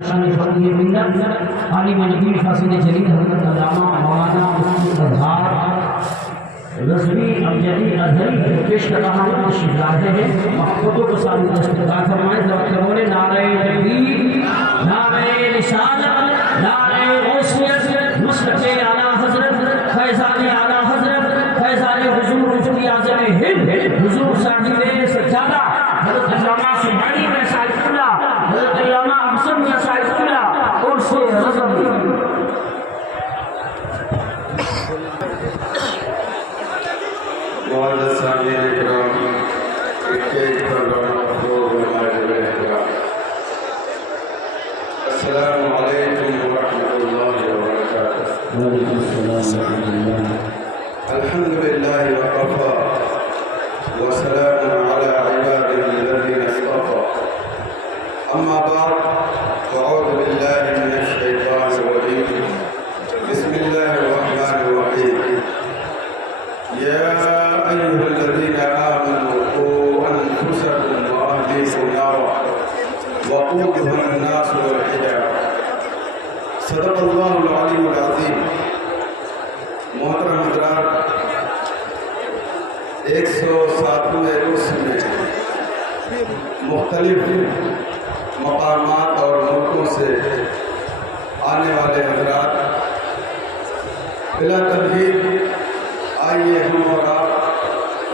فقیر ملت عالم نبی فاصل جلیل حضرت علامہ مولانا مفتی اظہار رضوی ابجدی ازہری پیش کر رہا ہوں تشریف لاتے ہیں محبتوں کو سامنے دستگار فرمائیں ذرا بولے نعرہ تکبیر نعرہ رسالت نعرہ غوثیت مسلک اعلیٰ حضرت فیضان اعلیٰ حضرت فیضان حضور مفتی اعظم ہند حضور صاحب سجادہ حضرت علامہ سبحانی میں صاحب اللہ حضرت علامہ افضل میں صاحب اللہ اور سے رضا معزز سامعین کرام ایک پروگرام افروز السلام علیکم ورحمۃ اللہ وبرکاتہ. وعلیکم السلام ورحمۃ اللہ. الحمد للہ وکفی وسلام علی عباده الذین اصطفی. اما بعد فاعوذ باللہ من الشیطان الرجیم. بسم اللہ الرحمن الرحیم. یا أيها الذين آمنوا قوا أنفسكم وأهليكم نارا وقودها الناس والحجارة. صدق اللہ العلی العظیم. محترم حضرات، 107ویں عرس میں مختلف مقامات اور ملکوں سے آنے والے حضرات، بلا تمہید آئیے ہم اور آپ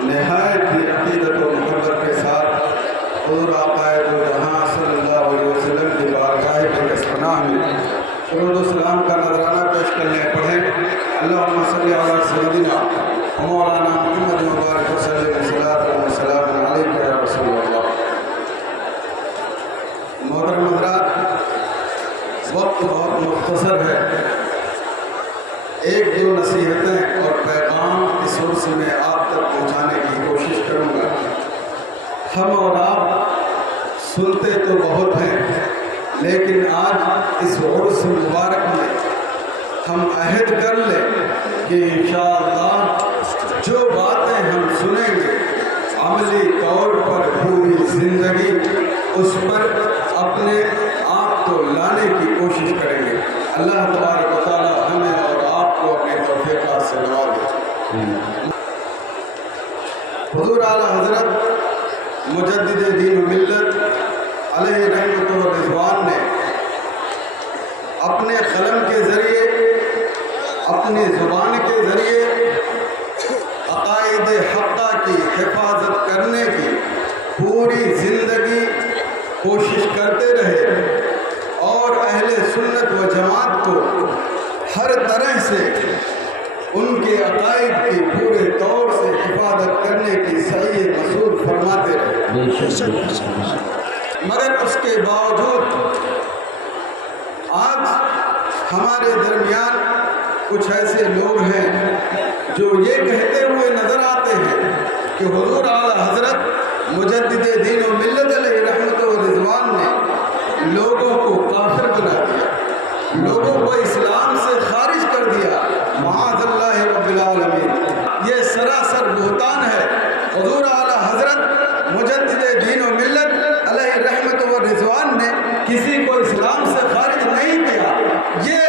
نہایت ہی عقیدت و محبت کے ساتھ حضور آقا دو جہاں صلی اللہ علیہ وسلم کی بارگاہ پاکستانہ میں درود و سلام کا نذرانہ پیش کرنے پڑھیں. اللہم صلی علی سیدنا و مولانا محمد مبارک وسلم صلاۃ و سلام علیک یا رسول اللہ. محترم حضرات، وقت بہت مختصر ہے. ایک دو نصیحتیں اور پیغام اس عرس میں آپ تک پہنچانے کی کوشش کروں گا. ہم اور آپ سنتے تو بہت ہیں، لیکن آج اس عرس مبارک میں ہم عہد کر لیں کہ انشاءاللہ جو باتیں ہم سنیں گے عملی طور پر پوری زندگی اس پر اپنے آپ کو لانے کی کوشش کریں گے. اللہ تبارک و تعالی ہمیں اور آپ کو اپنے توفیقات سے نوازے. حضور اعلیٰ حضرت مجدد دین و ملت علیہ رحمت و رضوان نے اپنے قلم کے ذریعے، اپنی زبان کے ذریعے عقائد حقہ کی حفاظت کرنے کی پوری زندگی کوشش کرتے رہے اور اہل سنت و جماعت کو ہر طرح سے ان کے عقائد کی پورے طور سے حفاظت کرنے کی صحیح مصور فرماتے رہے. مگر اس کے باوجود آج ہمارے درمیان کچھ ایسے لوگ ہیں جو یہ کہتے ہوئے نظر آتے ہیں کہ حضور اعلیٰ حضرت مجدد دین و ملت علیہ رحمت و رضوان نے لوگوں کو کافر بنا دیا، لوگوں کو اسلام سے خارج کر دیا. معاذ اللہ رب العالمین. یہ سراسر بہتان ہے. حضور اعلیٰ حضرت مجدد دین و ملت علیہ رحمت و رضوان نے کسی کو اسلام سے خارج نہیں کیا، یہ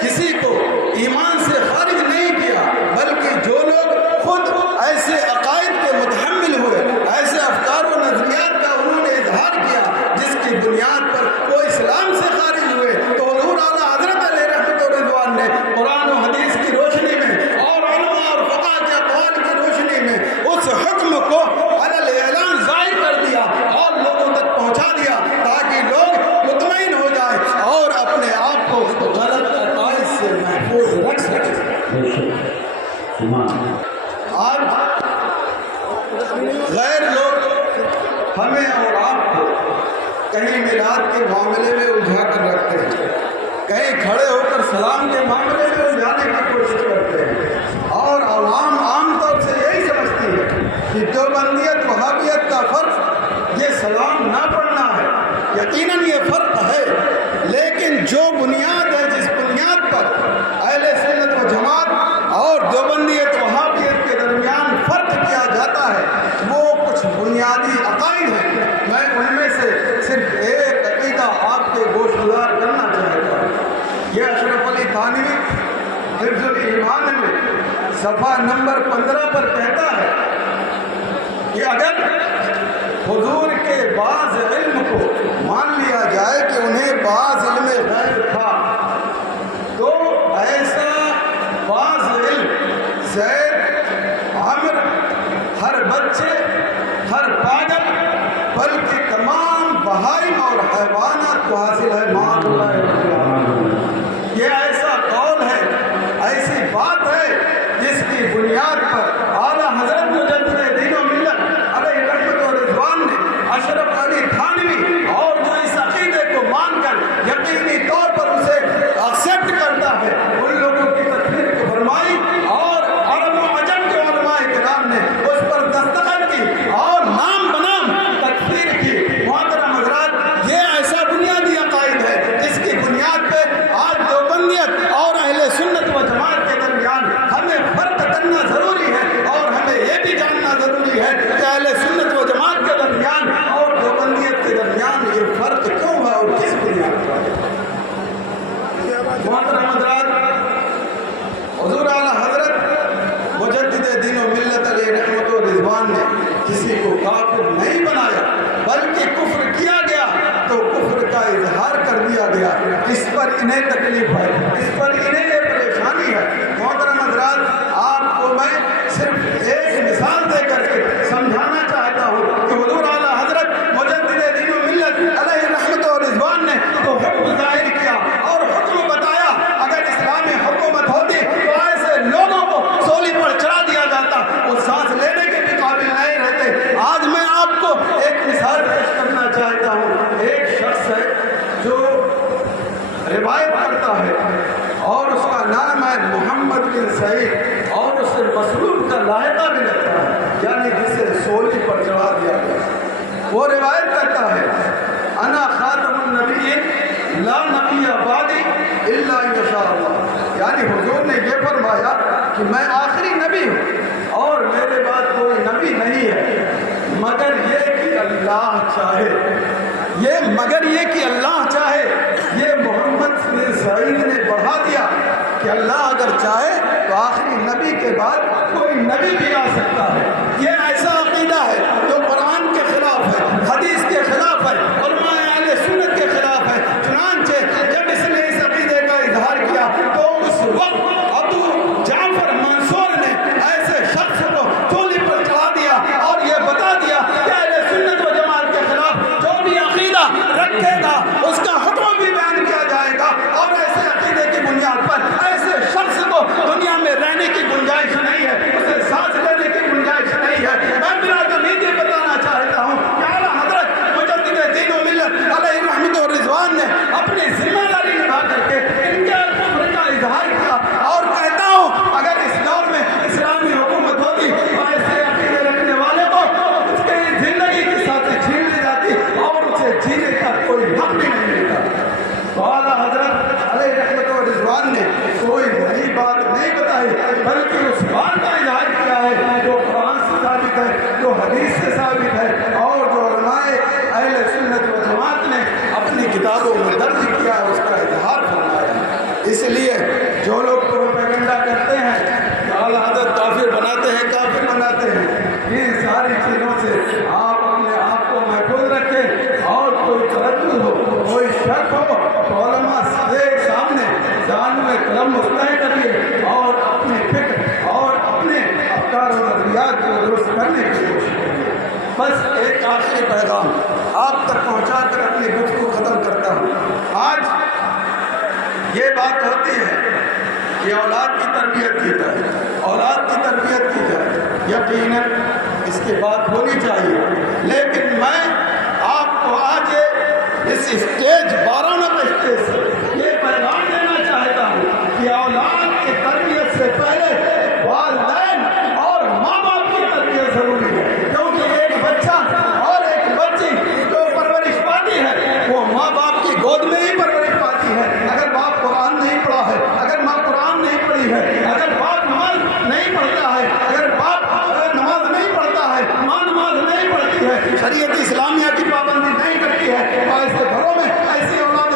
کسی کو ایمان سے خارج نہیں کیا، بلکہ جو لوگ خود ایسے عقائد کے متحمل ہوئے، ایسے افکار و نظریات کا انہوں نے اظہار کیا جس کی بنیاد پر وہ اسلام سے خارج ہوئے، تو حضور اعلیٰ حضرت علیہ رحمت و رضوان نے قرآن و حدیث کی روشنی میں اور علماء اور فقہاء کے اقوال کی روشنی میں اس حکم کو علی الاعلان ظاہر کر دیا اور لوگوں تک پہنچا دیا تاکہ لوگ مطمئن ہو جائیں اور اپنے آپ کو غلط عقائد سے محفوظ رکھ سکیں. آج غیر لوگ ہمیں اور آپ کو کہیں میلاد کے معاملے میں الجھا کر رکھتے ہیں، کہیں کھڑے ہو کر سلام کے معاملے میں الجھانے کی کوشش کرتے ہیں، اور عوام عام طور سے یہی سمجھتی ہے کہ دیوبندیت وہابیت کا فرق یہ سلام نہ پڑھنا ہے. یقیناً یہ فرق ہے، لیکن جو بنیاد ہے، جس بنیاد پر اہل سنت و جماعت اور دیوبندیت وہابیت صفحہ نمبر 15 پر کہتا ہے کہ اگر حضور کے بعض علم کو مان لیا جائے کہ انہیں بعض علم غیب تھا، تو ایسا بعض علم زید، عامر، ہر بچے، ہر پاگل، بلکہ تمام بہائم اور حیوانات کو حاصل ہے معاذ اللہ رب العالمین۔ یہ ایسا قول ہے، ایسی بات ہے جس کی بنیاد پر اعلیٰ حضرت مجدد دین و ملت علیہ رحمت و رضوان نے اشرف علی تھانوی اور جو اس عقیدے کو مان کر یقینی طور پر اسے ایکسیپٹ کرتا ہے، ان لوگوں کی تکفیر کو فرمائی اور عرب و عجم کے علماء کرام نے اس پر دستخط کی اور نام بنام تکفیر کی۔ محترم حضرات، یہ ایسا بنیادی عقائد ہے جس کی بنیاد پہ آج دیوبندیت اور اہل سنت و جماعت کے درمیان ہمیں فرق کرنا ضروری ہے، اور ہمیں یہ بھی جاننا ضروری ہے کہ اہل سنت و جماعت کے درمیان اور دیوبندیت کے درمیان یہ فرق کیوں ہے اور کس بنیاد پر ہے۔ محترم حضرات، حضور اعلیٰ حضرت مجدد دین و ملت علیہ رحمت و رضوان نے کسی کو کافر نہیں بنایا، بلکہ کفر کیا گیا تو کفر کا اظہار کر دیا گیا۔ اس پر انہیں تکلیف ہے، اس پر انہیں یہ پریشانی ہے۔ محترم حضرات، آپ کو میں صرف ایک مثال دے کر کے سمجھانا چاہتا ہوں کہ حضور اعلیٰ حضرت مجدد دین و ملت علیہ رحمت و رضوان نے تو حکم ظاہر کیا اور حکم بتایا، اگر اسلامی حکومت ہوتی تو ایسے لوگوں کو سولی پر چڑھا دیا جاتا، وہ سانس لینے کے بھی قابل نہیں رہتے۔ آج میں آپ کو ایک مثال پیش کرنا چاہتا ہوں۔ ایک شخص ہے جو روایت کرتا ہے اور اس کا نام ہے محمد بن سعید، اور اسے مسلول کا لاحقہ بھی لگتا ہے، یعنی جسے سولی پر چڑھا دیا گیا۔ وہ روایت کرتا ہے، انا خاتم النبیین لا نبی بعدی الا ان شاء اللہ، یعنی حضور نے یہ فرمایا کہ میں آخری نبی ہوں اور میرے بعد کوئی نبی نہیں ہے مگر یہ کہ اللہ چاہے۔ یہ مگر یہ کہ اللہ چاہے، یہ محمد بن سعید نے بڑھا دیا کہ اللہ اگر چاہے تو آخری نبی کے بعد کوئی نبی بھی آ سکتا ہے۔ یہ ایسا عقیدہ ہے جو قرآن کے خلاف ہے، حدیث کے خلاف ہے، علماء اہل سنت کے خلاف ہے۔ چنانچہ جب اس نے اس عقیدے کا اظہار کیا تو اس وقت ابو جعفر منصور نے ایسے شخص کو چولی پر چڑھا دیا اور یہ بتا دیا کہ اہل سنت و جماعت کے خلاف جو بھی عقیدہ رکھے گا اس کا حکم بھی بیان کیا جائے گا، اور ایسے عقیدے کی بنیاد پر ایسے شخص کو دنیا میں رہنے کی گنجائش نہیں ہے، اسے سانس لینے کی گنجائش نہیں ہے۔ میں برادرین یہ بتانا چاہتا ہوں کہ اعلیٰ حضرت مجدد دین و ملت علیہ رحمت و رضوان نے اپنی ذمہ داری نبھا کر کے ان کے کفر کا اظہار کیا، اور کہتا ہوں اگر اس دور میں اسلامی حکومت ہوتی تو ایسے عقیدے رکھنے والے کو اس کے زندگی کے ساتھ چھین لی جاتی اور اسے جینے کا کوئی حق بھی نہیں ملتا۔ تو اعلیٰ حضرت علیہ رحمت و رضوان نے کوئی نئی بات نہیں بتائی، بلکہ اس بات کا اظہار کیا ہے جو قرآن سے ثابت ہے، جو حدیث سے ثابت ہے، اور جو علماء اہل سنت و جماعت نے اپنی کتابوں میں درج کیا ہے اس کا اظہار فرمایا ہے۔ اس لیے جو لوگ پروپیگنڈا کرتے ہیں کہ اعلیٰ حضرت کافر بناتے ہیں، کافر بناتے ہیں، ان ساری چیزوں سے آپ اپنے آپ کو محفوظ رکھیں، اور کوئی تردد ہو، کوئی شک ہو تو علماء کے سامنے جانو قلم مستحق کریے اور اپنی فکر اور اپنے افکار و نظریات کو درست کرنے کی کوشش کریے۔ بس ایک آخری پیغام آپ تک پہنچا کر اپنی گفتگو ختم کرتا ہوں۔ آج یہ بات ہوتی ہے کہ اولاد کی تربیت کی جائے، اولاد کی تربیت کی جائے، یقیناً اس کی بات ہونی چاہیے، لیکن میں آپ کو آج اس اسٹیج 12 نمبر اسٹیج سے یہ پیغام دینا چاہتا ہوں کہ اولاد کی تربیت سے پہلے والدین اور ماں باپ کی تربیت ضروری ہے، کیونکہ ایک بچہ اور ایک بچی جو پرورش پاتی ہے وہ ماں باپ کی گود میں ہی پرورش پاتی ہے۔ اگر باپ قرآن نہیں پڑھا ہے، اگر ماں قرآن نہیں پڑھی ہے، اگر باپ نماز نہیں پڑھتا ہے، اگر باپ نماز نہیں پڑھتا ہے، ماں نماز نہیں پڑھتی ہے، شریعت اسلامیہ کی پابندی نہیں کرتی ہے، تو ایسے گھروں میں ایسی اولاد